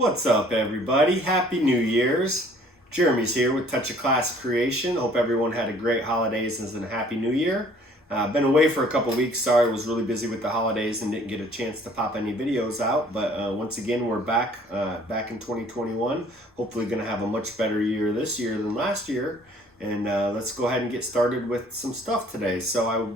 What's up, everybody? Happy New Year's. Jeremy's here with Touch of Class Creation. Hope everyone had a great holidays and a Happy New Year. Been away for a couple weeks. Sorry, I was really busy with the holidays and didn't get a chance to pop any videos out. But once again, we're back in 2021. Hopefully going to have a much better year this year than last year. And let's go ahead and get started with some stuff today. So I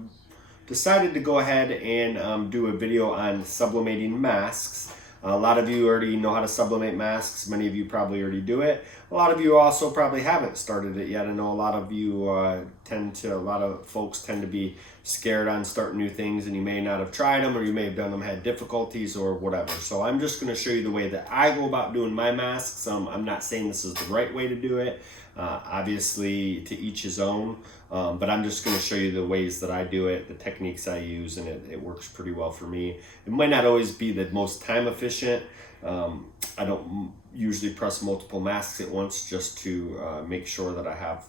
decided to go ahead and do a video on sublimating masks. A lot of you already know how to sublimate masks. Many of you probably already do it. A lot of you also probably haven't started it yet. I know a lot of you a lot of folks tend to be scared on starting new things, and you may not have tried them, or you may have done them, had difficulties or whatever. So I'm just going to show you the way that I go about doing my masks. I'm not saying this is the right way to do it. Obviously, to each his own. But I'm just going to show you the ways that I do it, the techniques I use, and it works pretty well for me. It might not always be the most time efficient. I don't usually press multiple masks at once just to make sure that I have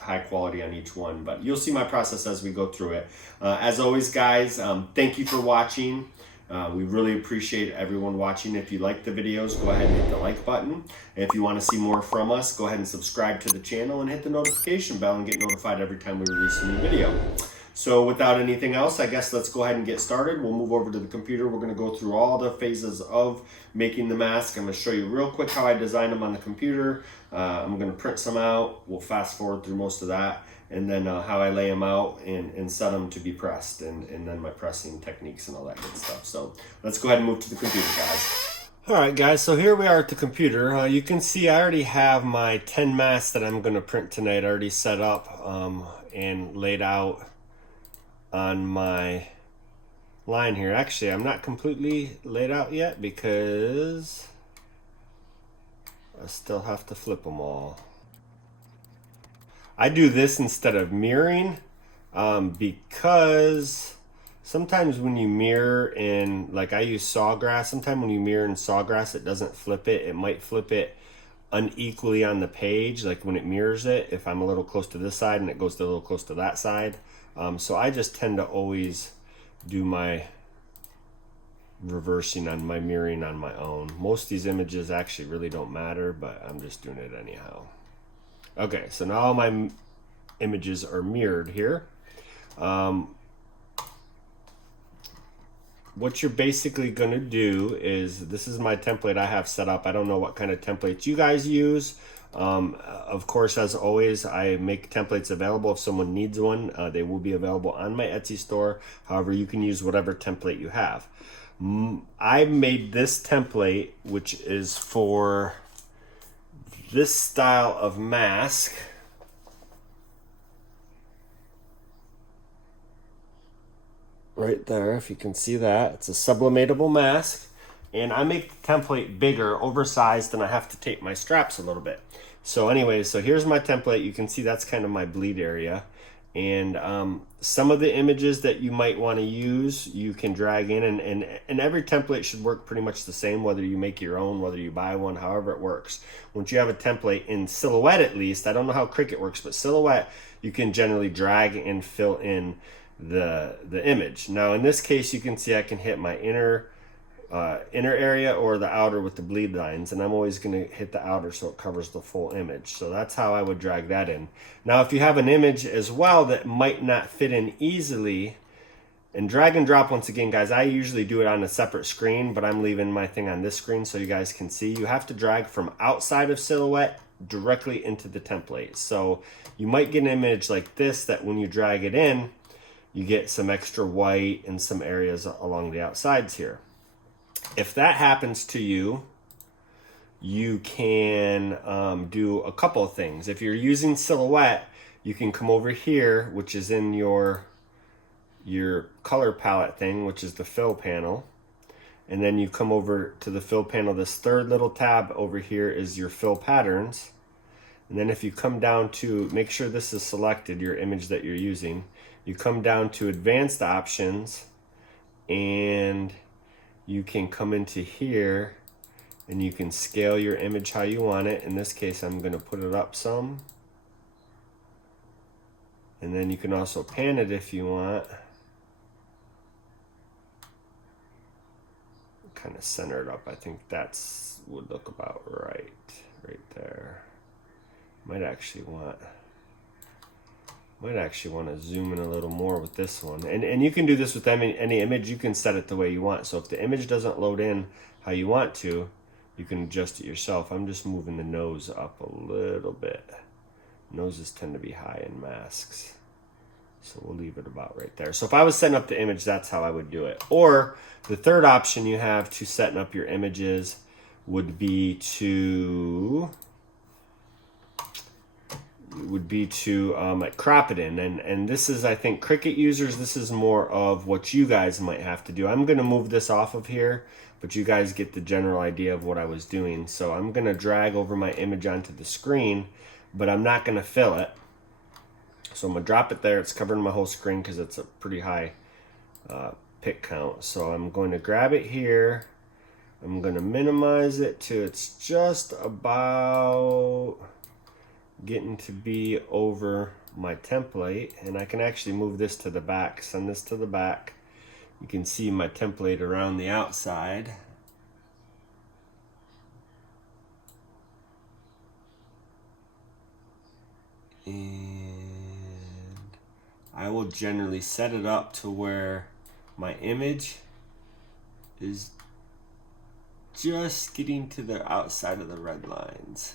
high quality on each one, but you'll see my process as we go through it. As always, guys, thank you for watching. We really appreciate everyone watching. If you like the videos, go ahead and hit the like button. If you want to see more from us, go ahead and subscribe to the channel and hit the notification bell and get notified every time we release a new video. So without anything else, I guess let's go ahead and get started. We'll move over to the computer. We're going to go through all the phases of making the mask. I'm going to show you real quick how I design them on the computer. I'm going to print some out. We'll fast forward through most of that. And then how I lay them out and set them to be pressed, and then my pressing techniques and all that good stuff. So let's go ahead and move to the computer, guys. All right, guys, so here we are at the computer. You can see I already have my 10 masks that I'm going to print tonight already set up and laid out on my line here. Actually, I'm not completely laid out yet because I still have to flip them all. I do this instead of mirroring because sometimes when you mirror in, like I use sawgrass, sometimes when you mirror in sawgrass, it doesn't flip it. It might flip it unequally on the page, like when it mirrors it, if I'm a little close to this side and it goes a little close to that side. So I just tend to always do my reversing on my mirroring on my own. Most of these images actually really don't matter, but I'm just doing it anyhow. Okay, so now all my images are mirrored here. What you're basically going to do is, this is my template I have set up. I don't know what kind of templates you guys use. Of course, as always, I make templates available. If someone needs one, they will be available on my Etsy store. However, you can use whatever template you have. I made this template, which is for this style of mask. Right there, if you can see that, it's a sublimatable mask, and I make the template bigger, oversized, and I have to tape my straps a little bit. So anyways, so here's my template. You can see that's kind of my bleed area, and some of the images that you might want to use, you can drag in, and every template should work pretty much the same, whether you make your own, whether you buy one, however it works. Once you have a template in Silhouette, at least, I don't know how Cricut works, but Silhouette, you can generally drag and fill in the image. Now in this case, you can see I can hit my inner area or the outer with the bleed lines, and I'm always going to hit the outer so it covers the full image. So that's how I would drag that in. Now if you have an image as well that might not fit in easily, and drag and drop, once again, guys, I usually do it on a separate screen, but I'm leaving my thing on this screen so you guys can see. You have to drag from outside of Silhouette directly into the template. So you might get an image like this that when you drag it in, you get some extra white in some areas along the outsides here. If that happens to you, you can do a couple of things. If you're using Silhouette, you can come over here, which is in your color palette thing, which is the fill panel. And then you come over to the fill panel. This third little tab over here is your fill patterns. And then if you come down to, make sure this is selected, your image that you're using, you come down to advanced options, and you can come into here and you can scale your image how you want it. In this case, I'm going to put it up some. And then you can also pan it if you want. kind of center it up. I think that's would look about right there. Might actually want to zoom in a little more with this one. And you can do this with any image. You can set it the way you want. So if the image doesn't load in how you want to, you can adjust it yourself. I'm just moving the nose up a little bit. Noses tend to be high in masks. So we'll leave it about right there. So if I was setting up the image, that's how I would do it. Or the third option you have to setting up your images would be to crop it in. And this is, I think, Cricut users, this is more of what you guys might have to do. I'm going to move this off of here, but you guys get the general idea of what I was doing. So I'm going to drag over my image onto the screen, but I'm not going to fill it. So I'm going to drop it there. It's covering my whole screen because it's a pretty high pick count. So I'm going to grab it here. I'm going to minimize it to it's just about getting to be over my template, and I can actually move this to the back, send this to the back. You can see my template around the outside. And I will generally set it up to where my image is just getting to the outside of the red lines.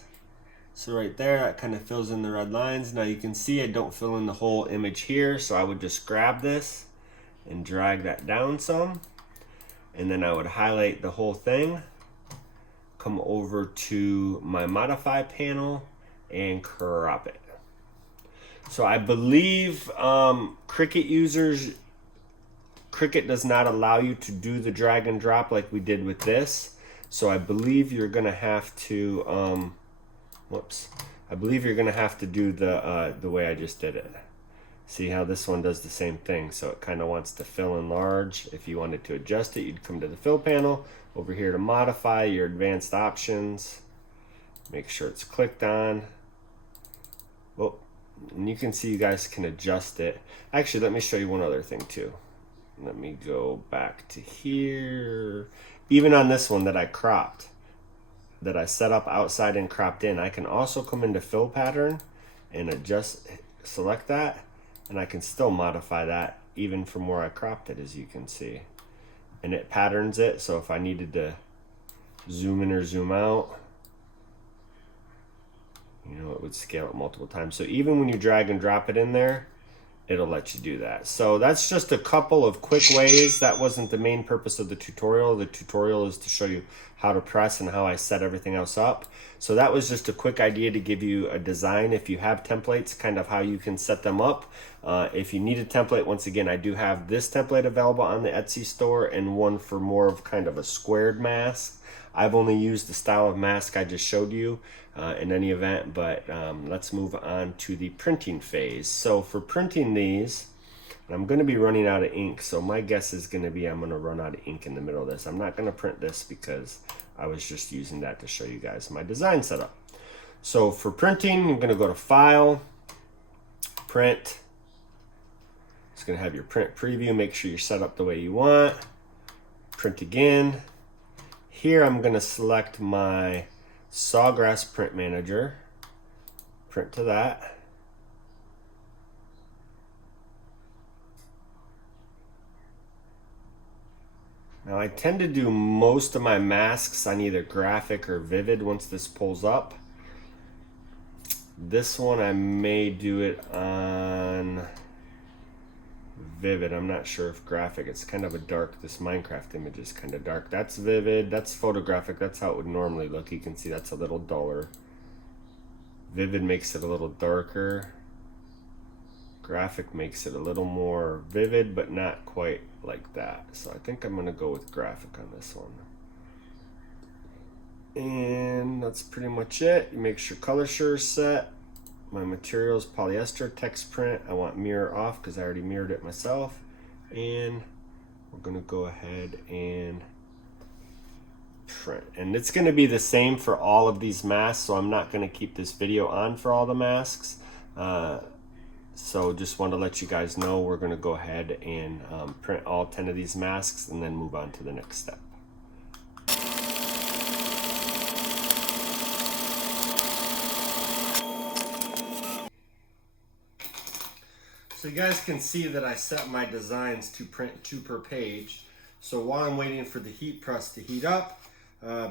So right there, that kind of fills in the red lines. Now you can see I don't fill in the whole image here, so I would just grab this and drag that down some. And then I would highlight the whole thing, come over to my modify panel and crop it. So I believe Cricut users, Cricut does not allow you to do the drag and drop like we did with this. So I believe you're gonna have to, I believe you're gonna have to do the way I just did it. See how this one does the same thing. So it kind of wants to fill in large. If you wanted to adjust it, you'd come to the fill panel, over here to modify your advanced options. Make sure it's clicked on. Oh, and you can see you guys can adjust it. Actually, let me show you one other thing too. Let me go back to here. Even on this one that I cropped, that I set up outside and cropped in, I can also come into fill pattern and adjust, select that, and I can still modify that even from where I cropped it, as you can see. And it patterns it, so if I needed to zoom in or zoom out, you know, it would scale it multiple times. So even when you drag and drop it in there, it'll let you do that. So that's just a couple of quick ways. That wasn't the main purpose of the tutorial. The tutorial is to show you how to press and how I set everything else up. So that was just a quick idea to give you a design. If you have templates, kind of how you can set them up. If you need a template, once again, I do have this template available on the Etsy store and one for more of kind of a squared mask. I've only used the style of mask I just showed you in any event, but let's move on to the printing phase. So for printing these, I'm going to be running out of ink, so my guess is going to be I'm going to run out of ink in the middle of this. I'm not going to print this because I was just using that to show you guys my design setup. So for printing, I'm going to go to File, Print. It's going to have your print preview. Make sure you're set up the way you want. Print again. Here I'm going to select my Sawgrass Print Manager. Print to that. Now I tend to do most of my masks on either graphic or vivid once this pulls up. This one I may do it on vivid. I'm not sure if graphic. It's kind of a dark, this Minecraft image is kind of dark. That's vivid, that's photographic, that's how it would normally look. You can see that's a little duller. Vivid makes it a little darker. Graphic makes it a little more vivid, but not quite like that. So I think I'm gonna go with graphic on this one. And that's pretty much it. You make sure color sure is set. My material is polyester, text print. I want mirror off because I already mirrored it myself. And we're gonna go ahead and print. And it's gonna be the same for all of these masks, so I'm not gonna keep this video on for all the masks. So just wanted to let you guys know we're gonna go ahead and print all 10 of these masks and then move on to the next step. So you guys can see that I set my designs to print 2 per page. So while I'm waiting for the heat press to heat up,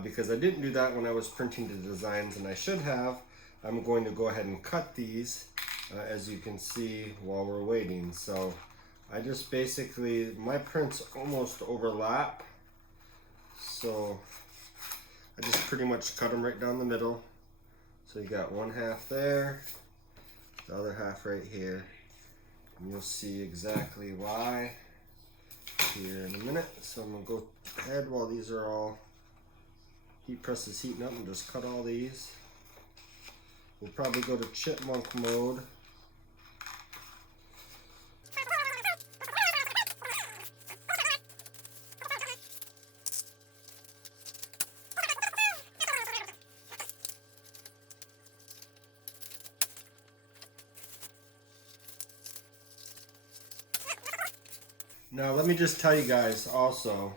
because I didn't do that when I was printing the designs and I should have, I'm going to go ahead and cut these as you can see while we're waiting. So I just basically, my prints almost overlap. So I just pretty much cut them right down the middle. So you got one half there, the other half right here. And you'll see exactly why here in a minute. So I'm gonna go ahead while these are all heat press is heating up and just cut all these. We'll probably go to chipmunk mode. Now let me just tell you guys also,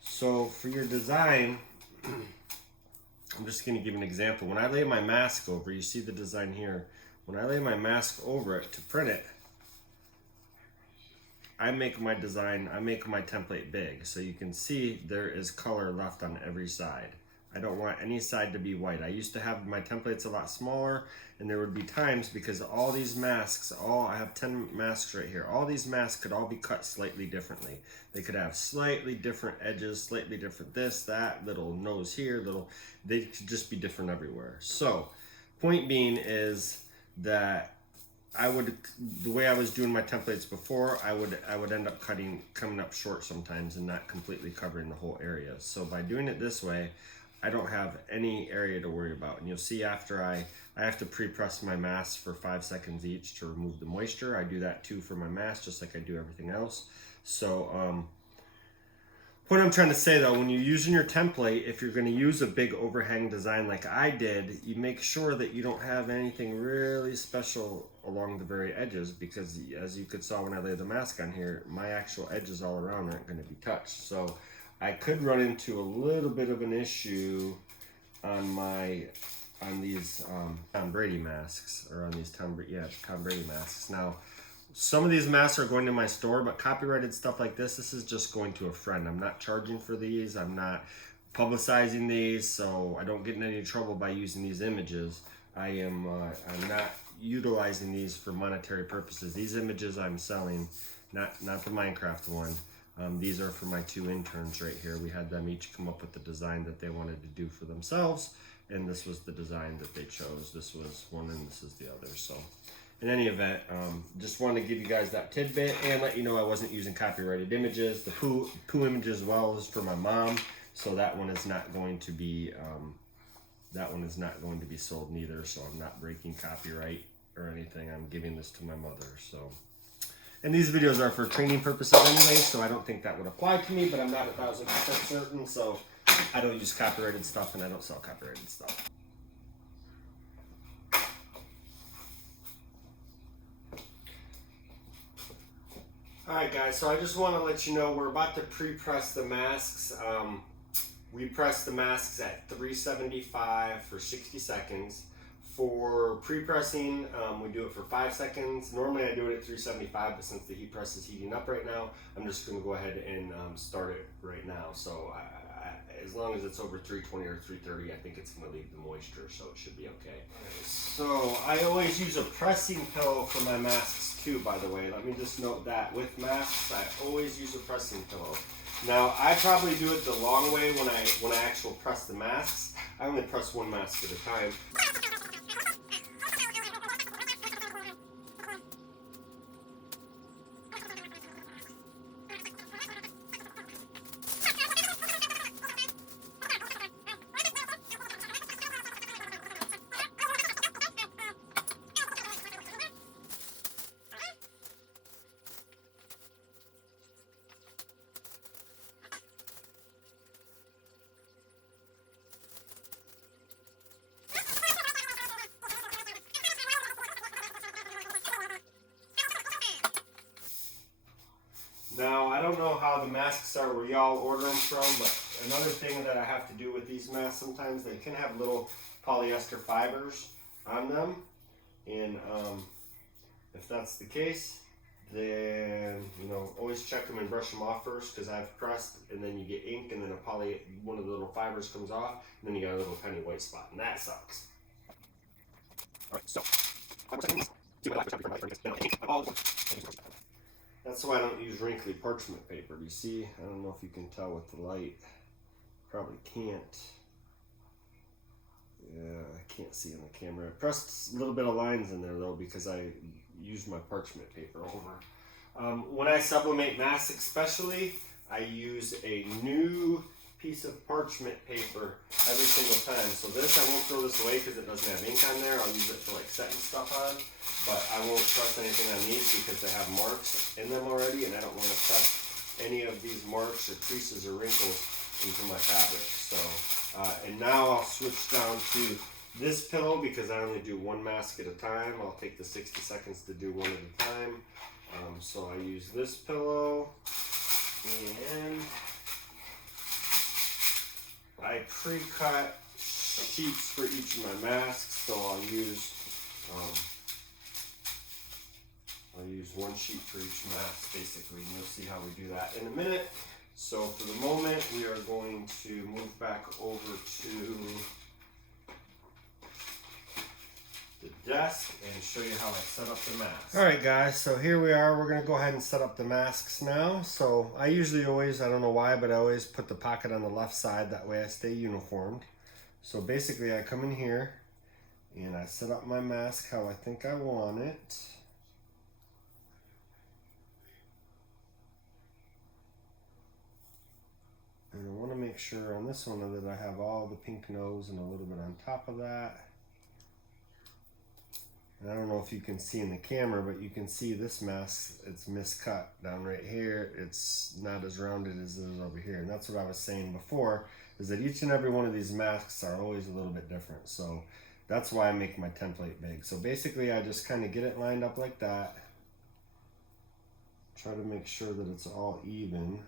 so for your design, I'm just going to give an example. When I lay my mask over, you see the design here, when I lay my mask over it to print it, I make my design, I make my template big, so you can see there is color left on every side. I don't want any side to be white. I used to have my templates a lot smaller, and there would be times because all these masks, I have 10 masks right here. All these masks could all be cut slightly differently. They could have slightly different edges, slightly different this, that, little nose here, they could just be different everywhere. So, point being is that the way I was doing my templates before, I would end up coming up short sometimes and not completely covering the whole area. So by doing it this way, I don't have any area to worry about. And you'll see after I have to pre-press my masks for 5 seconds each to remove the moisture. I do that too for my mask, just like I do everything else. So what I'm trying to say though, when you're using your template, if you're going to use a big overhang design like I did, you make sure that you don't have anything really special along the very edges, because as you could saw when I laid the mask on here, my actual edges all around aren't going to be touched. So I could run into a little bit of an issue on these Tom Brady masks, or on these Tom Brady masks. Now, some of these masks are going to my store, but copyrighted stuff like this is just going to a friend. I'm not charging for these. I'm not publicizing these, so I don't get in any trouble by using these images. I'm not utilizing these for monetary purposes. These images I'm selling, not the Minecraft one. These are for my 2 interns right here. We had them each come up with the design that they wanted to do for themselves, and this was the design that they chose. This was one and this is the other. So in any event, just wanted to give you guys that tidbit and let you know I wasn't using copyrighted images. The poo image as well is for my mom, so that one is not going to be sold neither. So I'm not breaking copyright or anything. I'm giving this to my mother. So. And these videos are for training purposes anyway, so I don't think that would apply to me, but I'm not 1000% certain, so I don't use copyrighted stuff and I don't sell copyrighted stuff. Alright guys, so I just want to let you know we're about to pre-press the masks. We press the masks at 375 for 60 seconds. For pre-pressing, we do it for 5 seconds. Normally I do it at 375, but since the heat press is heating up right now, I'm just going to go ahead and start it right now. So as long as it's over 320 or 330, I think it's going to leave the moisture, so it should be okay. So I always use a pressing pillow for my masks too, by the way. Let me just note that. With masks, I always use a pressing pillow. Now, I probably do it the long way when I actually press the masks. I only press one mask at a time. Now, I don't know how the masks are where y'all order them from, but another thing that I have to do with these masks sometimes, they can have little polyester fibers on them. And If that's the case, then always check them and brush them off first, because I've pressed and then you get ink and then one of the little fibers comes off and then you got a little tiny white spot, and that sucks. Alright, so that's why I don't use wrinkly parchment paper. Do you see? I don't know if you can tell with the light. Probably can't. Yeah, I can't see on the camera. I pressed a little bit of lines in there though because I used my parchment paper over. When I sublimate masks especially, I use a new piece of parchment paper every single time. So this, I won't throw this away because it doesn't have ink on there. I'll use it for like setting stuff on, but I won't press anything on these because they have marks in them already, and I don't want to press any of these marks or creases or wrinkles into my fabric. So, and now I'll switch down to this pillow because I only do one mask at a time. I'll take the 60 seconds to do one at a time. So I use this pillow, and I pre-cut sheets for each of my masks. So I'll use one sheet for each mask basically, and you'll see how we do that in a minute. So for the moment, we are going to move back over to the desk and show you how I set up the mask. All right, guys, so here we are. We're gonna go ahead and set up the masks now. So I usually always, I don't know why, but I always put the pocket on the left side. That way I stay uniformed. So basically I come in here and I set up my mask how I think I want it. And I want to make sure on this one that I have all the pink nose and a little bit on top of that. And I don't know if you can see in the camera, but you can see this mask, it's miscut down right here. It's not as rounded as it is over here. And that's what I was saying before, is that each and every one of these masks are always a little bit different. So that's why I make my template big. So basically I just kind of get it lined up like that. Try to make sure that it's all even,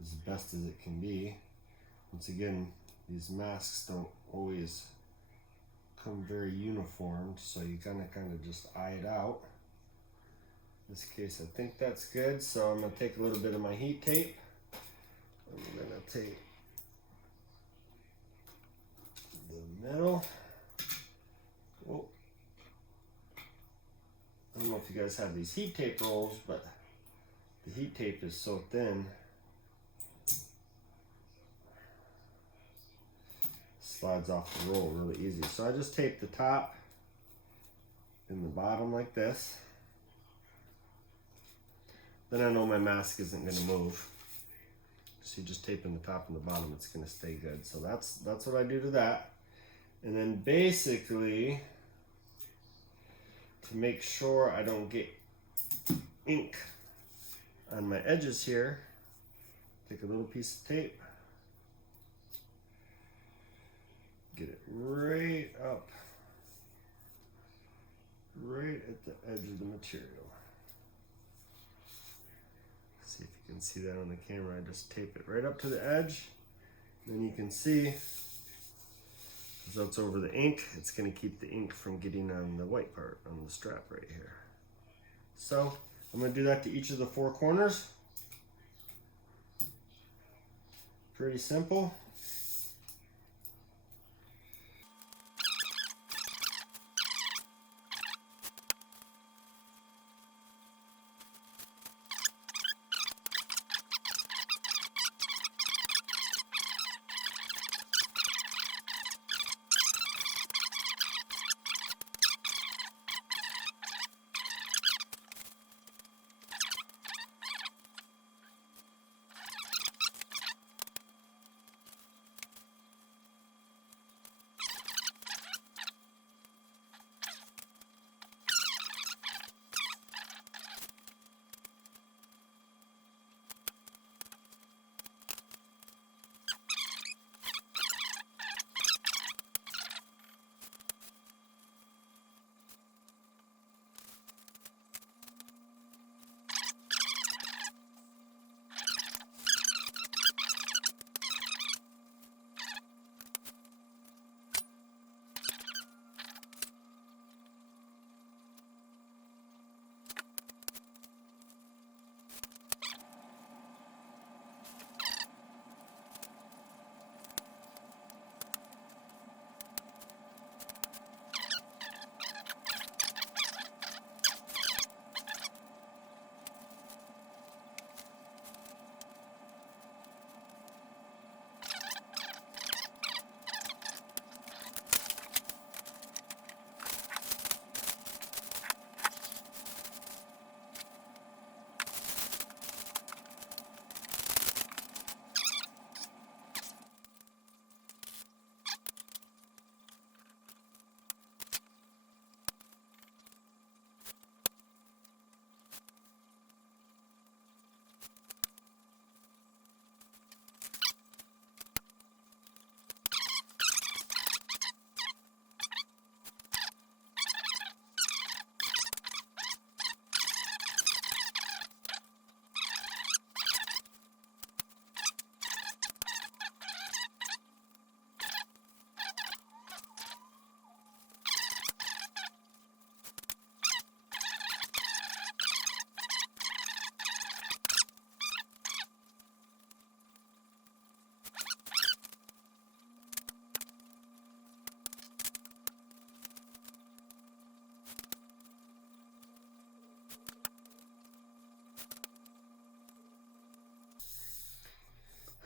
as best as it can be. Once again, these masks don't always come very uniformed, so you kind of just eye it out. In this case, I think that's good, so I'm going to take a little bit of my heat tape. I'm going to take the middle. Oh, I don't know if you guys have these heat tape rolls, but the heat tape is so thin, slides off the roll really easy. So I just tape the top and the bottom like this. Then I know my mask isn't going to move. So you just tape in the top and the bottom, it's going to stay good. So that's what I do to that. And then basically, to make sure I don't get ink on my edges here, take a little piece of tape, get it right up, right at the edge of the material. See if you can see that on the camera. I just tape it right up to the edge. Then you can see, because that's over the ink, it's going to keep the ink from getting on the white part, on the strap right here. So I'm going to do that to each of the four corners. Pretty simple.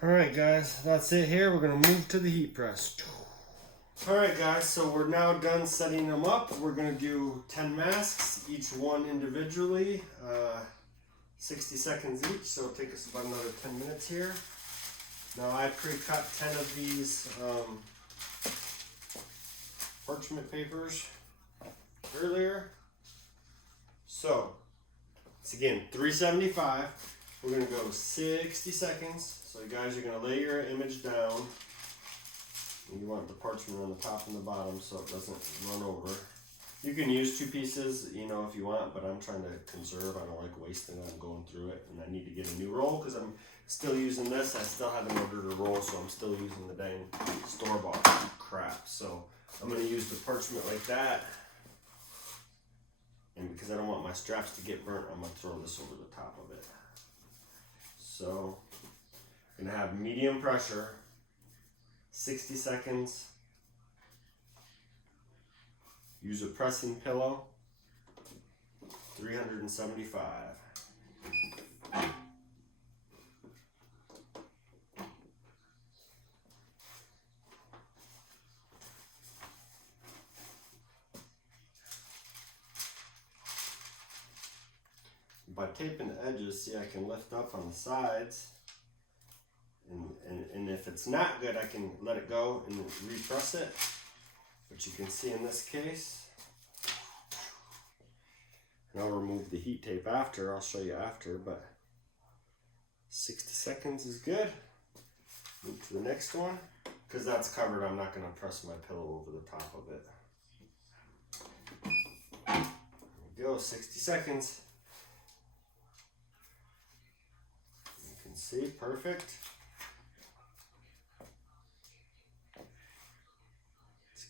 Alright guys, that's it here. We're going to move to the heat press. Alright guys, so we're now done setting them up. We're going to do 10 masks, each one individually, 60 seconds each, so it'll take us about another 10 minutes here. Now I pre-cut 10 of these parchment papers earlier. So, it's again 375. We're going to go 60 seconds. So you guys are going to lay your image down. You want the parchment on the top and the bottom so it doesn't run over. You can use 2 pieces, you know, if you want, but I'm trying to conserve. I don't like wasting it. I'm going through it, and I need to get a new roll because I'm still using this. I still haven't ordered a roll, so I'm still using the dang store-bought crap. So I'm going to use the parchment like that. And because I don't want my straps to get burnt, I'm going to throw this over the top of it. So I'm going to have medium pressure, 60 seconds. Use a pressing pillow, 375. By taping the edges, see I can lift up on the sides. And if it's not good, I can let it go and repress it. But you can see in this case, and I'll remove the heat tape after, I'll show you after, but 60 seconds is good. Move to the next one. Because that's covered, I'm not going to press my pillow over the top of it. There we go, 60 seconds. You can see, perfect.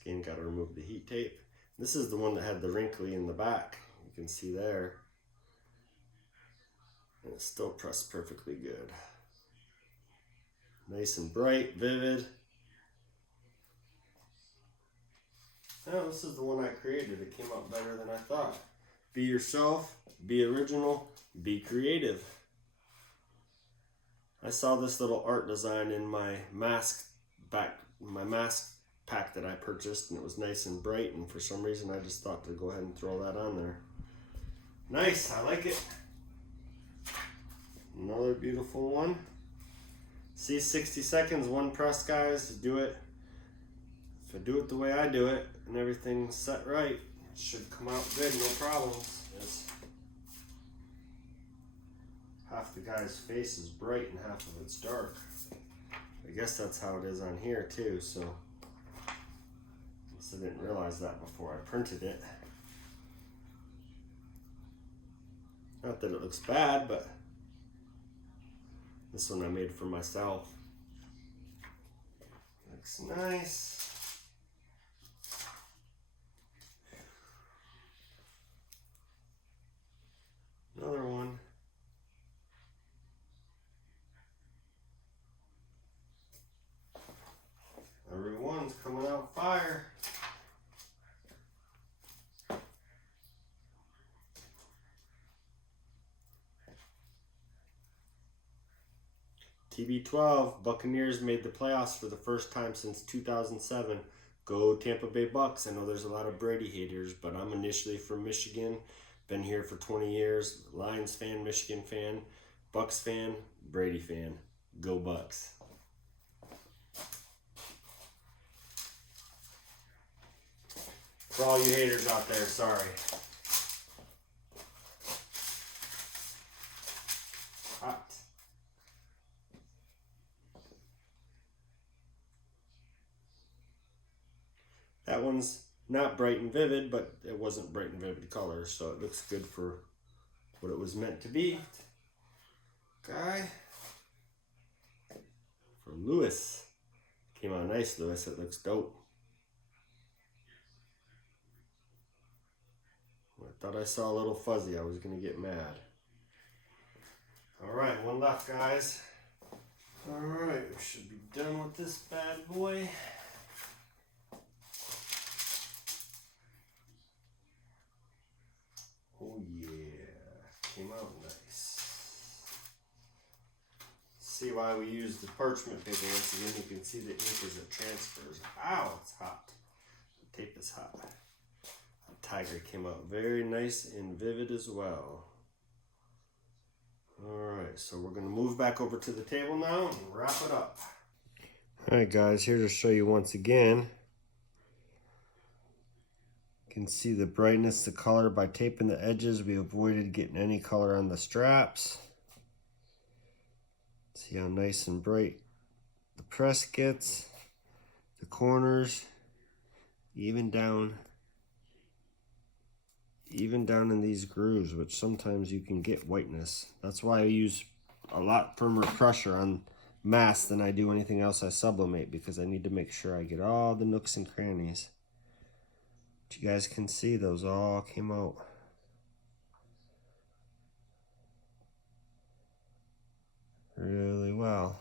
Again, got to remove the heat tape. This is the one that had the wrinkly in the back. You can see there. And it's still pressed perfectly good. Nice and bright, vivid. Oh, this is the one I created. It came out better than I thought. Be yourself, be original, be creative. I saw this little art design in my mask pack that I purchased, and it was nice and bright, and for some reason I just thought to go ahead and throw that on there. Nice, I like it. Another beautiful one. See, 60 seconds, one press, guys. Do it. If I do it the way I do it and everything's set right, it should come out good, no problems. Yes. Half the guy's face is bright and half of it's dark. I guess that's how it is on here too, so I didn't realize that before I printed it. Not that it looks bad, but this one I made for myself. Looks nice. Another one. Everyone's coming out fire. TB12, Buccaneers made the playoffs for the first time since 2007. Go Tampa Bay Bucks. I know there's a lot of Brady haters, but I'm initially from Michigan. Been here for 20 years. Lions fan, Michigan fan, Bucks fan, Brady fan. Go Bucks. For all you haters out there, sorry. Hot. That one's not bright and vivid, but it wasn't bright and vivid color, so it looks good for what it was meant to be. Guy from Lewis. Came out nice, Lewis. It looks dope. I thought I saw a little fuzzy. I was going to get mad. Alright, one left, guys. Alright, we should be done with this bad boy. Oh yeah, came out nice. See why we use the parchment paper. Once again, you can see the ink as it transfers. Ow, it's hot. The tape is hot. The tiger came out very nice and vivid as well. Alright, so we're going to move back over to the table now and wrap it up. Alright guys, here to show you once again. You can see the brightness, the color. By taping the edges, we avoided getting any color on the straps. See how nice and bright the press gets. The corners, even down in these grooves, which sometimes you can get whiteness. That's why I use a lot firmer pressure on masks than I do anything else I sublimate, because I need to make sure I get all the nooks and crannies. But you guys can see those all came out really well.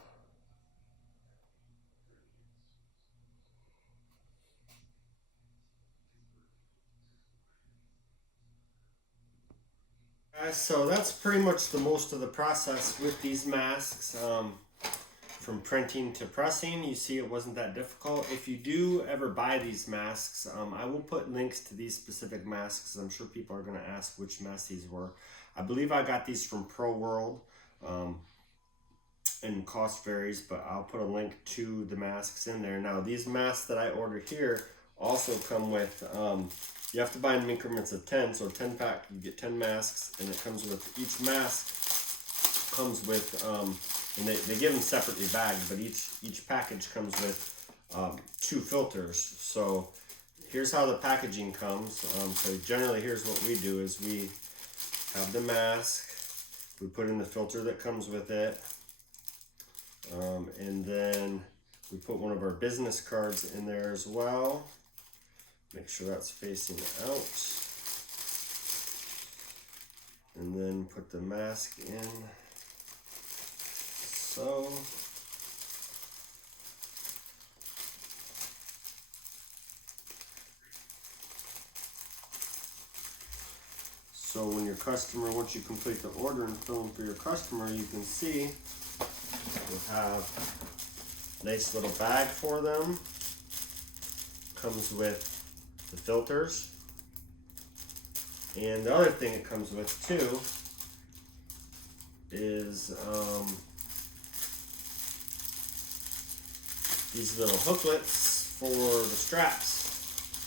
So that's pretty much the most of the process with these masks. From printing to pressing, you see it wasn't that difficult. If you do ever buy these masks, I will put links to these specific masks. I'm sure people are going to ask which masks these were. I believe I got these from ProWorld, and cost varies, but I'll put a link to the masks in there. Now, these masks that I ordered here also come with, you have to buy in increments of 10, so 10 pack, you get 10 masks, and it comes with, each mask comes with, and they give them separately bagged, but each package comes with 2 filters. So here's how the packaging comes. So generally, here's what we do is we have the mask, we put in the filter that comes with it, and then we put one of our business cards in there as well. Make sure that's facing out. And then put the mask in. So. So when your customer, once you complete the order and fill them for your customer, you can see you have a nice little bag for them. Comes with the filters. And the other thing it comes with too is these little hooklets for the straps,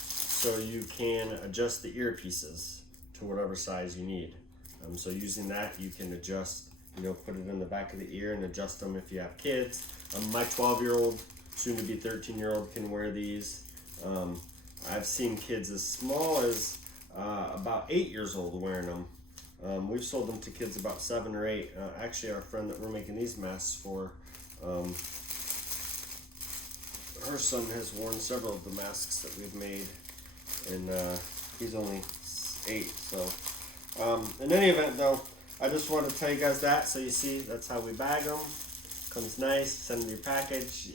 so you can adjust the earpieces to whatever size you need. So using that, you can adjust, put it in the back of the ear and adjust them if you have kids. My 12-year-old, soon to be 13-year-old, can wear these. I've seen kids as small as about 8 years old wearing them. We've sold them to kids about 7 or 8. Actually, our friend that we're making these masks for, her son has worn several of the masks that we've made, and he's only 8. So in any event though, I just wanted to tell you guys that, so you see that's how we bag them. Comes nice, send them your package,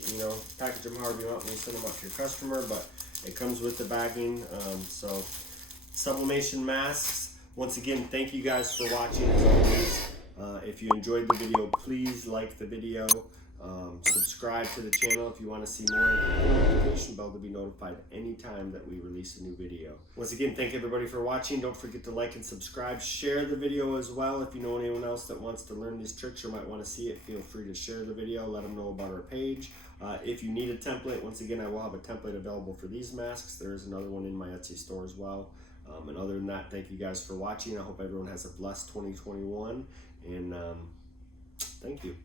package them however you want when you send them out to your customer, but it comes with the bagging. So sublimation masks. Once again, thank you guys for watching as always. If you enjoyed the video, please like the video. Subscribe to the channel if you want to see more. Hit the notification bell to be notified anytime that we release a new video. Once again, thank everybody for watching. Don't forget to like and subscribe. Share the video as well. If you know anyone else that wants to learn these tricks or might want to see it, feel free to share the video. Let them know about our page. If you need a template, once again, I will have a template available for these masks. There is another one in my Etsy store as well. And other than that, thank you guys for watching. I hope everyone has a blessed 2021, and thank you.